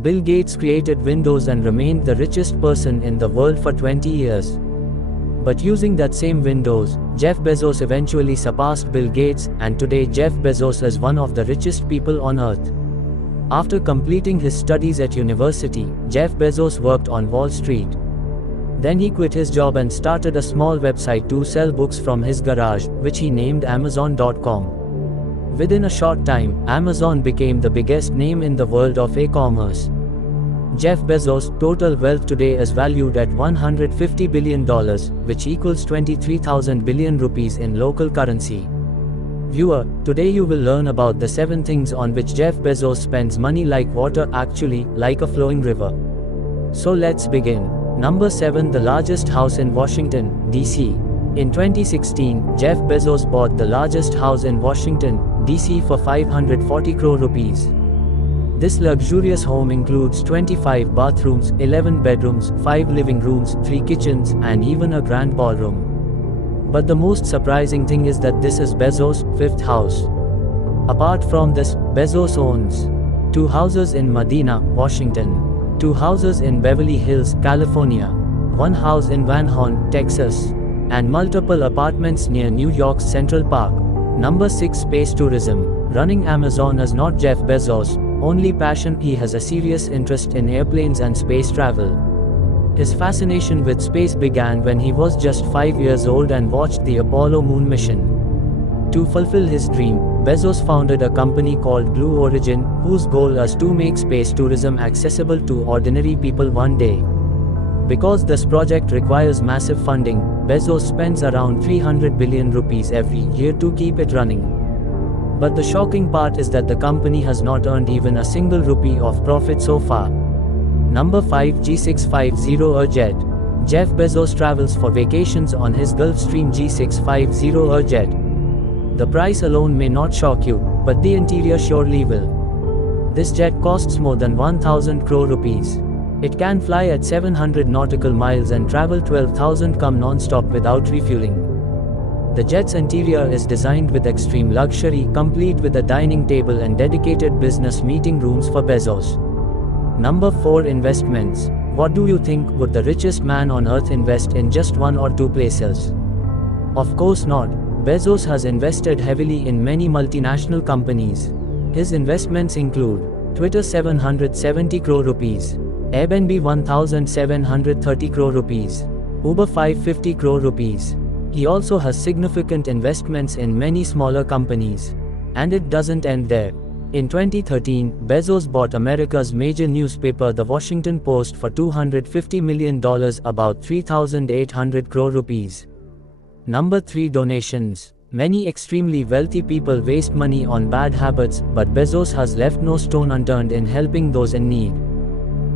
Bill Gates created Windows and remained the richest person in the world for 20 years. But using that same Windows, Jeff Bezos eventually surpassed Bill Gates, and today Jeff Bezos is one of the richest people on earth. After completing his studies at university, Jeff Bezos worked on Wall Street. Then he quit his job and started a small website to sell books from his garage, which he named Amazon.com. Within a short time, Amazon became the biggest name in the world of e-commerce. Jeff Bezos' total wealth today is valued at $150 billion, which equals 23,000 billion rupees in local currency. Viewer, today you will learn about the 7 things on which Jeff Bezos spends money like water, actually, like a flowing river. So let's begin. Number 7. The largest house in Washington, D.C. In 2016, Jeff Bezos bought the largest house in Washington, D.C. for 540 crore rupees. This luxurious home includes 25 bathrooms, 11 bedrooms, 5 living rooms, 3 kitchens, and even a grand ballroom. But the most surprising thing is that this is Bezos' 5th house. Apart from this, Bezos owns 2 houses in Medina, Washington, 2 houses in Beverly Hills, California, 1 house in Van Horn, Texas, and multiple apartments near New York's Central Park. Number 6. Space tourism. Running Amazon is not Jeff Bezos' only passion. He has a serious interest in airplanes and space travel. His fascination with space began when he was just 5 years old and watched the Apollo moon mission. To fulfill his dream, Bezos founded a company called Blue Origin, whose goal is to make space tourism accessible to ordinary people one day. Because this project requires massive funding, Bezos spends around 300 billion rupees every year to keep it running. But the shocking part is that the company has not earned even a single rupee of profit so far. Number 5. G650 jet. Jeff Bezos travels for vacations on his Gulfstream G650 jet. The price alone may not shock you, but the interior surely will. This jet costs more than 1,000 crore rupees. It can fly at 700 nautical miles and travel 12,000 km non-stop without refueling. The jet's interior is designed with extreme luxury, complete with a dining table and dedicated business meeting rooms for Bezos. Number 4. Investments. What do you think? Would the richest man on earth invest in just 1 or 2 places? Of course not. Bezos has invested heavily in many multinational companies. His investments include Twitter 770 crore rupees, Airbnb 1730 crore rupees, Uber 550 crore rupees. He also has significant investments in many smaller companies. And it doesn't end there. In 2013, Bezos bought America's major newspaper The Washington Post for $250 million, about 3,800 crore rupees. Number 3. Donations. Many extremely wealthy people waste money on bad habits, but Bezos has left no stone unturned in helping those in need.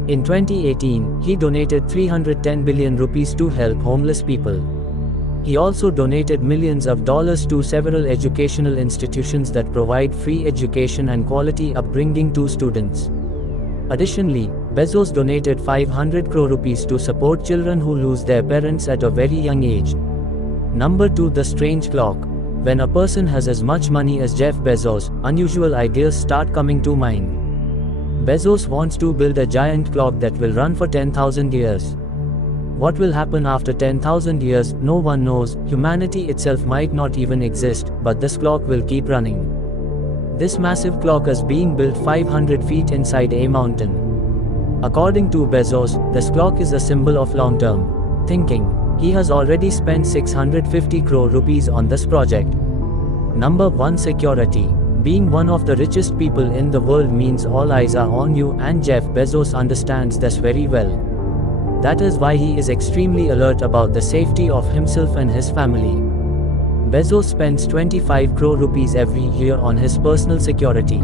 In 2018, he donated 310 billion rupees to help homeless people. He also donated millions of dollars to several educational institutions that provide free education and quality upbringing to students. Additionally, Bezos donated 500 crore rupees to support children who lose their parents at a very young age. Number 2. The strange clock. When a person has as much money as Jeff Bezos, unusual ideas start coming to mind. Bezos wants to build a giant clock that will run for 10,000 years. What will happen after 10,000 years, no one knows. Humanity itself might not even exist, but this clock will keep running. This massive clock is being built 500 feet inside a mountain. According to Bezos, this clock is a symbol of long-term thinking. He has already spent 650 crore rupees on this project. Number 1. Security. Being one of the richest people in the world means all eyes are on you, and Jeff Bezos understands this very well. That is why he is extremely alert about the safety of himself and his family. Bezos spends 25 crore rupees every year on his personal security.